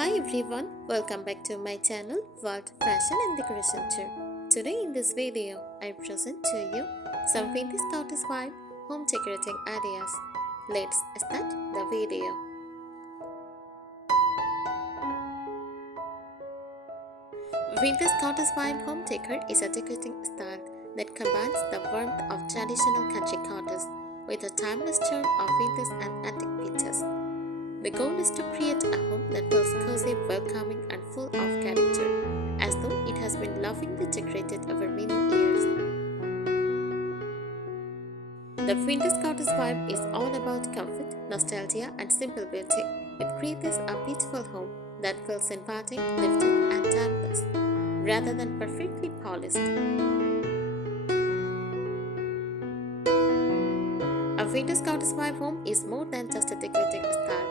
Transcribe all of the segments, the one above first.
Hi everyone, welcome back to my channel World Fashion and Decoration Tour. Today in this video, I present to you some vintage cottage vibe home decorating ideas. Let's start the video. Vintage cottage vibe home decor is a decorating style that combines the warmth of traditional country cottages with the timeless charm of vintage and antique pieces. The goal is to create a home that feels cozy, welcoming, and full of character, as though it has been lovingly decorated over many years. The vintage cottage vibe is all about comfort, nostalgia, and simple beauty. It creates a beautiful home that feels inviting, lifted, and timeless, rather than perfectly polished. A vintage cottage vibe home is more than just a decorating style.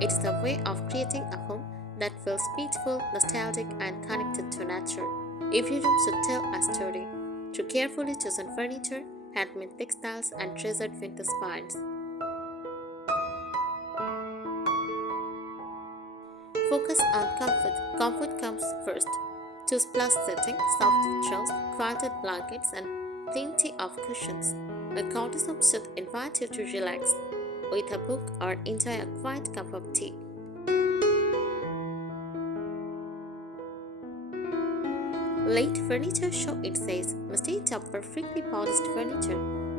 It is a way of creating a home that feels peaceful, nostalgic, and connected to nature. Every room should tell a story through carefully chosen furniture, handmade textiles, and treasured vintage finds. Focus on comfort. Comfort comes first. Choose plush setting, soft throws, quilted blankets, and plenty of cushions. A cottage home should invite you to relax with a book or enjoy a quiet cup of tea. Let furniture show its age. Instead of perfectly polished furniture,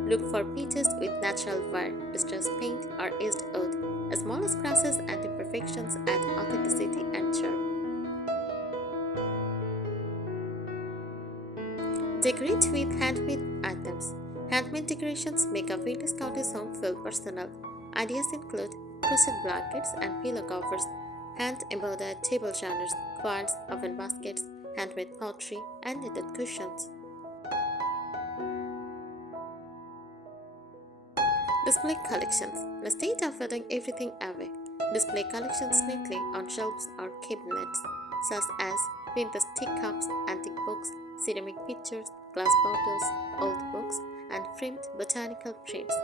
look for pieces with natural wear, distressed paint, or aged wood. Small scratches and imperfections add authenticity and charm. Decorate with handmade items. Handmade decorations make a vintage cottage home feel personal. Ideas include crochet blankets and pillow covers, hand-embroidered table runners, quilts, oven baskets, handmade pottery, and knitted cushions. Display collections. Instead of putting everything away, display collections neatly on shelves or cabinets, such as vintage teacups, antique books, ceramic pictures, glass bottles, old books, and framed botanical prints.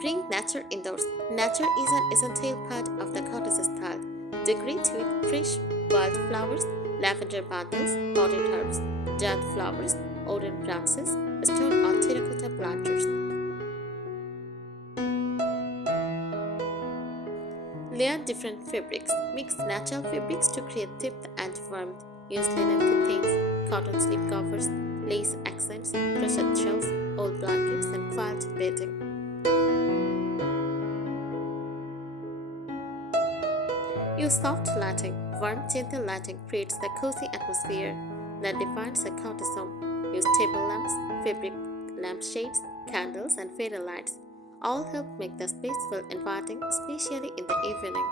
Bring nature indoors. Nature is an essential part of the cottage style. Decorate with fresh wildflowers, lavender bundles, potted herbs, dried flowers, wooden branches, stone or terracotta planters. Layer different fabrics. Mix natural fabrics to create depth and warmth. Use linen curtains, cotton slip covers, lace accents, crochet shells, old blankets, and quilt bedding. Use soft lighting. Warm, gentle lighting creates the cozy atmosphere that defines a cottage home. Use table lamps, fabric lampshades, candles, and fairy lights. All help make the space feel inviting, especially in the evening.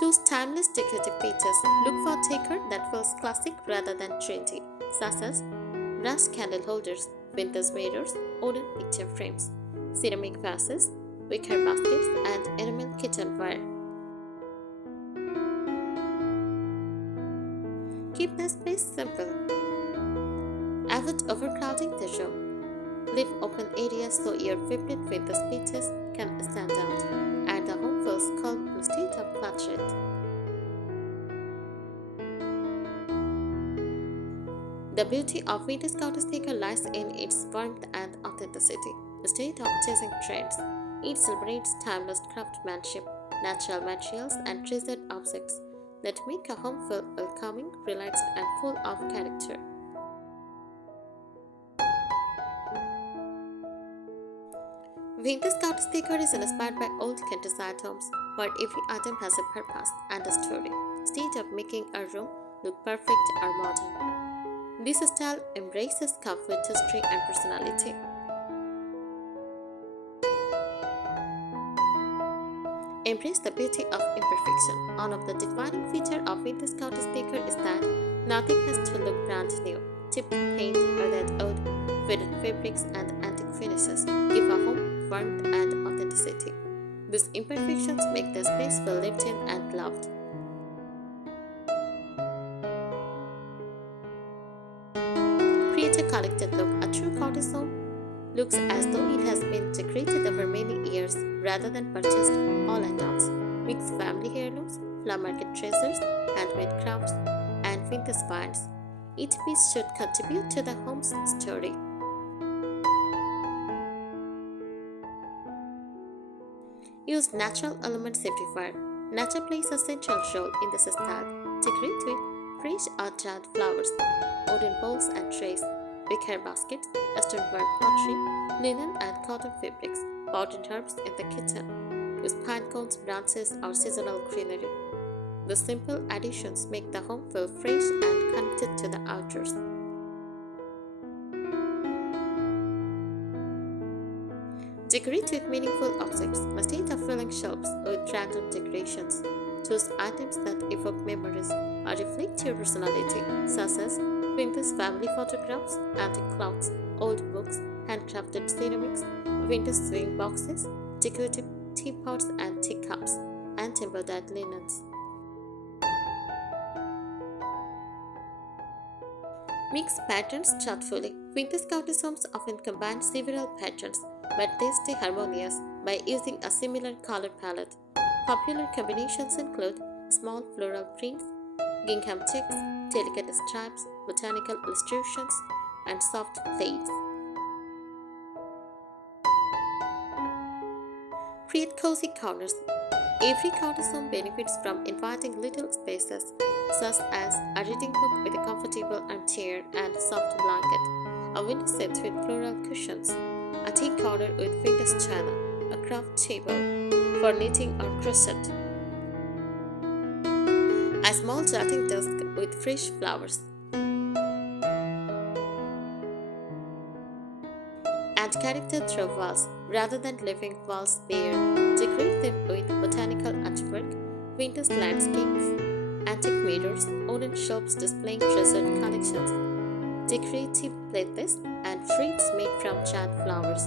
Choose timeless decorative pieces. Look for decor that feels classic rather than trendy, such as brass candle holders, vintage mirrors, wooden picture frames, ceramic vases, wicker baskets, and enamel kitchenware. Keep the space simple. Avoid overcrowding the room. Leave open areas so your favorite vintage pieces can stand out, and the home feels calm instead of cluttered. The beauty of vintage cottage decor lies in its warmth and authenticity. Instead of chasing trends, it celebrates timeless craftsmanship, natural materials, and treasured objects that make a home feel welcoming, relaxed, and full of character. Vintage cottage decor is inspired by old countryside homes, where every item has a purpose and a story, instead of making a room look perfect or modern. This style embraces comfort, history, and personality. Embrace the beauty of imperfection. One of the defining features of vintage cottage decor is that nothing has to look brand new. Chipped paint, weathered wood, faded fabrics, and antique finishes give a home warmth and authenticity. These imperfections make the space feel lived in and loved. Create a collected look. A true cottage home looks as though it has been decorated over many years rather than purchased all at once. Mix family heirlooms, flower market treasures, handmade crafts, and vintage finds. Each piece should contribute to the home's story. Use natural element simplifier. Nature plays a central role in this style. Decorate with fresh or dried flowers, wooden bowls and trays, wicker baskets, stoneware pottery, linen and cotton fabrics, potted herbs in the kitchen. Use pine cones, branches, or seasonal greenery. The simple additions make the home feel fresh and connected to the outdoors. Decorate with meaningful objects. Instead of filling shelves with random decorations, choose items that evoke memories or reflect your personality, such as vintage family photographs, antique clocks, old books, handcrafted ceramics, vintage swing boxes, decorative teapots and teacups, and embroidered linens. Mix patterns thoughtfully. Vintage cottage homes often combine several patterns, but they stay harmonious by using a similar color palette. Popular combinations include small floral prints, gingham checks, delicate stripes, botanical illustrations, and soft plates. Create cozy corners. Every cottage home benefits from inviting little spaces, such as a reading book with a comfortable armchair and soft blanket, a window set with floral cushions, a tea corner with vintage china, a craft table for knitting or crochet, a small writing desk with fresh flowers, and character through walls rather than leaving walls bare. Decorate them with botanical artwork, vintage landscapes, antique mirrors, wooden shelves displaying treasured collections, decorative playlists, and treats made from dried flowers.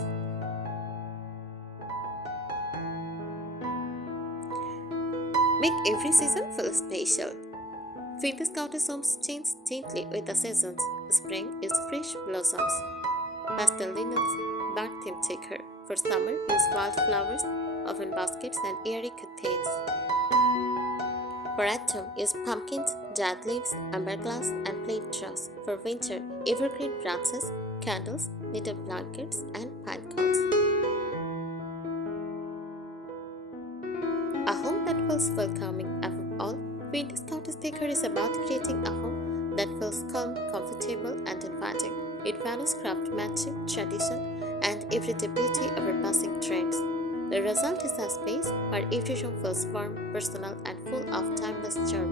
Make every season feel special. Vintage cottage homes change gently with the seasons. Spring is fresh blossoms, pastel linens, bark theme decor. For summer, use wildflowers, oven baskets, and airy curtains. For autumn, use pumpkins, dried leaves, amberglass, and plate straws. For winter, evergreen branches, candles, knitted blankets, and pine cones. A home that feels welcoming. Above all, vintage cottage decor is about creating a home that feels calm, comfortable, and inviting. It values craftsmanship, tradition, and everyday beauty over passing trends. The result is a space where every room feels warm, personal, and full of timeless charm.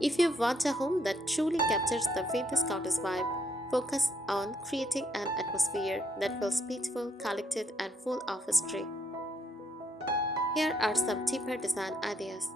If you want a home that truly captures the vintage cottage vibe, focus on creating an atmosphere that feels peaceful, collected, and full of history. Here are some deeper design ideas.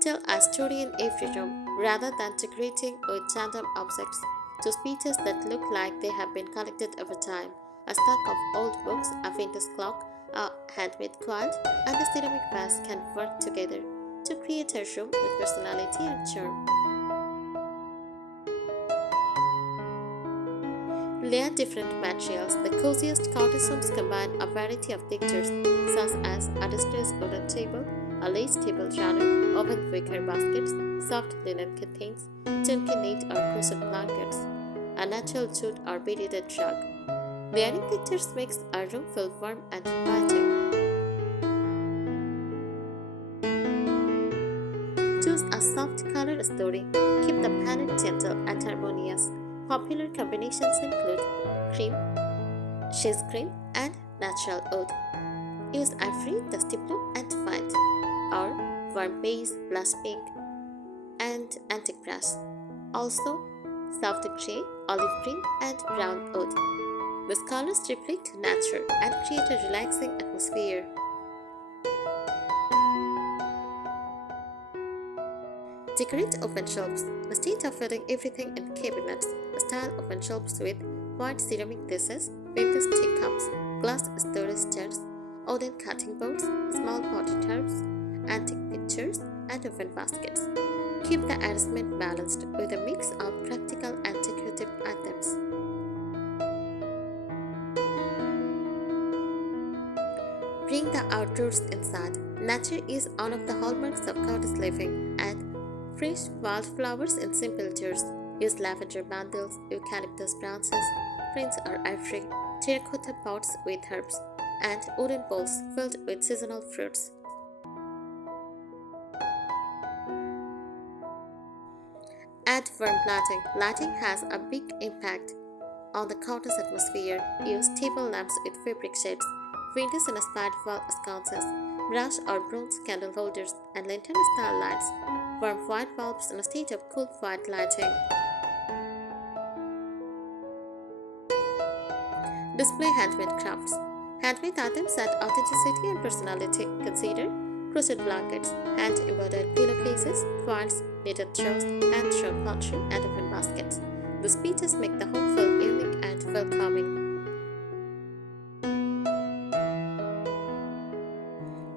Tell a story in every room rather than decorating with random objects. Choose pieces that look like they have been collected over time. A stack of old books, a vintage clock, a handmade quilt, and a ceramic vase can work together to create a room with personality and charm. Layer different materials. The coziest cottage homes combine a variety of textures, such as a distressed wooden table, a lace table runner, woven wicker baskets, soft linen curtains, chunky knit or crochet blankets, a natural jute or beaded rug. Layering textures makes a room feel warm and inviting. Choose a soft color story. Keep the palette gentle and harmonious. Popular combinations include cream, shades cream, and natural wood. Use ivory, dusty blue, and white, or warm beige, blush pink, and antique brass. Also, soft gray, olive green, and brown wood. These colors reflect nature and create a relaxing atmosphere. Decorate open shelves. Instead of filling everything in cabinets, style open shelves with white ceramic dishes, vintage teacups, glass storage jars, wooden cutting boards, small potted herbs, antique chairs, and oven baskets. Keep the arrangement balanced with a mix of practical and decorative items. Bring the outdoors inside. Nature is one of the hallmarks of cottage living, and fresh wildflowers in simple jars. Use lavender bundles, eucalyptus branches, ferns or ivory, terracotta pots with herbs, and wooden bowls filled with seasonal fruits. Add warm lighting. Lighting has a big impact on the cottage atmosphere. Use table lamps with fabric shades, windows and inspired wall sconces, brass or bronze candle holders, and lantern-style lights. Warm white bulbs instead of cool white lighting. Display handmade crafts. Handmade items add authenticity and personality. Consider crochet blankets, hand-embroidered pillowcases, quilts, knitted throws, and throw pottery and open baskets. These pieces make the home feel unique and welcoming.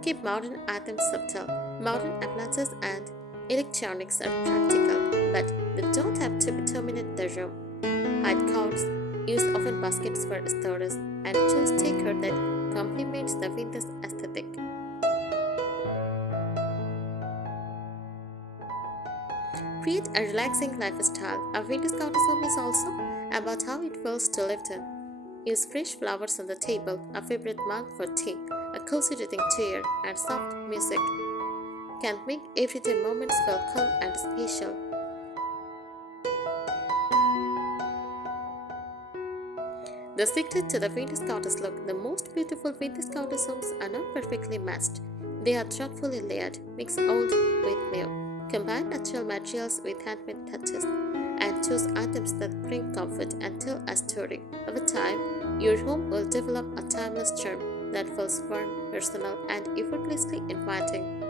Keep modern items subtle. Modern appliances and electronics are practical, but they don't have to dominate the room. Hide cords, use oven baskets for storage, and choose decor that complements the vintage aesthetic. Create a relaxing lifestyle. A vintage cottage home is also about how it feels to live in. Use fresh flowers on the table, a favorite mug for tea, a cozy reading chair, and soft music can make everyday moments feel calm and special. The secret to the vintage cottage look. The most beautiful vintage cottage homes are not perfectly matched. They are thoughtfully layered, mix old with new, combine natural materials with handmade touches, and choose items that bring comfort and tell a story. Over time, your home will develop a timeless charm that feels warm, personal, and effortlessly inviting.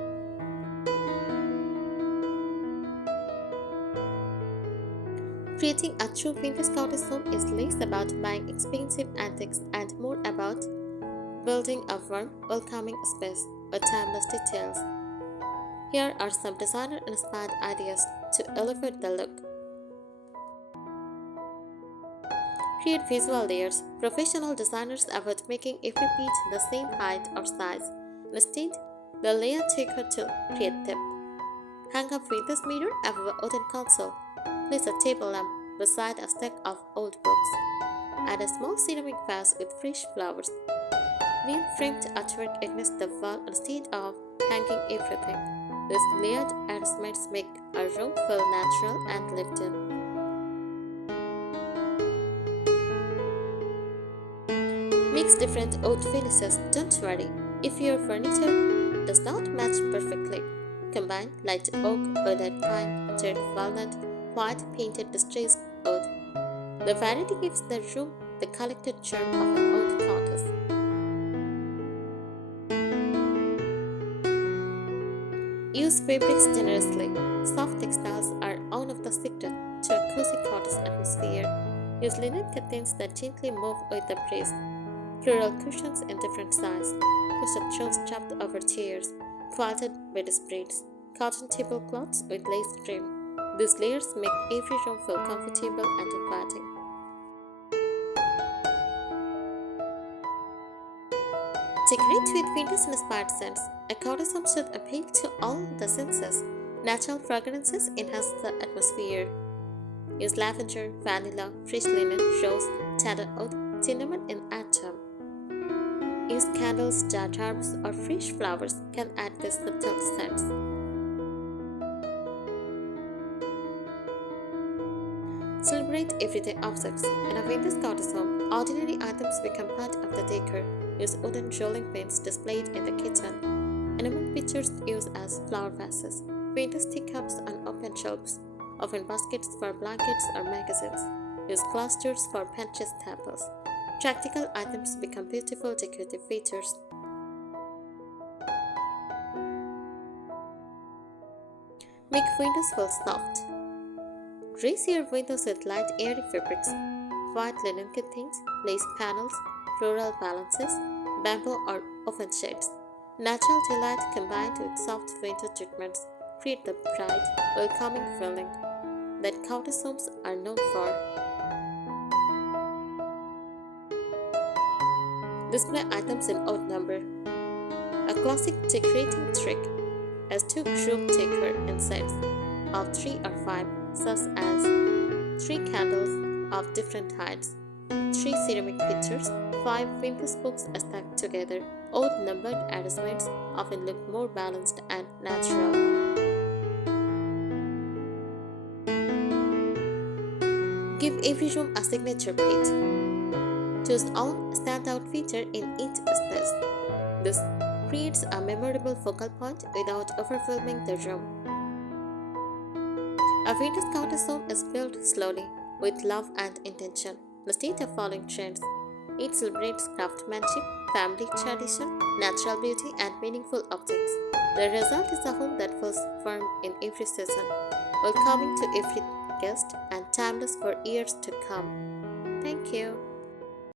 Creating a true vintage cottage home is less about buying expensive antiques and more about building a warm, welcoming space with timeless details. Here are some designer inspired ideas to elevate the look. Create visual layers. Professional designers avoid making every piece the same height or size. Instead, they layer decor to create depth. Hang a vintage mirror above a wooden console. Place a table lamp beside a stack of old books. Add a small ceramic vase with fresh flowers. Leave framed artwork against the wall instead of hanging everything. These layered arrangements make a room feel natural and lived in. Mix different wood finishes. Don't worry if your furniture does not match perfectly. Combine light oak, wooded pine, dark walnut, white painted distressed wood. The variety gives the room the collected charm of an old cottage. Use fabrics generously. Soft textiles are one of the secrets to a cozy cottage atmosphere. Use linen curtains that gently move with the breeze. Floral cushions in different sizes. Crochet throws strapped over chairs. Quilted bedspreads. Cotton tablecloths with lace trim. These layers make every room feel comfortable and inviting. Decorate with vintage-inspired scents. A cottage home should appeal to all the senses. Natural fragrances enhance the atmosphere. Use lavender, vanilla, fresh linen, rose, sandalwood, cinnamon, and autumn. Use candles, jar herbs, or fresh flowers can add these subtle scents. Celebrate everyday objects. In a vintage cottage home, ordinary items become part of the decor. Use wooden rolling pins displayed in the kitchen. Enamel pictures used as flower vases. Vintage teacups on open shelves. Oven baskets for blankets or magazines. Use clusters for pantry staples. Practical items become beautiful decorative features. Make windows feel soft. Grace your windows with light, airy fabrics, white linen curtains, lace panels, floral balances, bamboo or oven shades. Natural delight combined with soft winter treatments create the bright, welcoming feeling that cottage homes are known for. Display items in odd number. A classic decorating trick is to group decor in sets of 3 or 5, such as 3 candles of different heights, 3 ceramic pictures, 5 vintage books stacked together. Odd numbered arrangements often look more balanced and natural. Give every room a signature plate. Choose own standout feature in each space. This creates a memorable focal point without overwhelming the room. A vintage cottage home is built slowly, with love and intention. The state of following trends. It celebrates craftsmanship, family tradition, natural beauty, and meaningful objects. The result is a home that feels firm in every season, welcoming to every guest, and timeless for years to come. Thank you.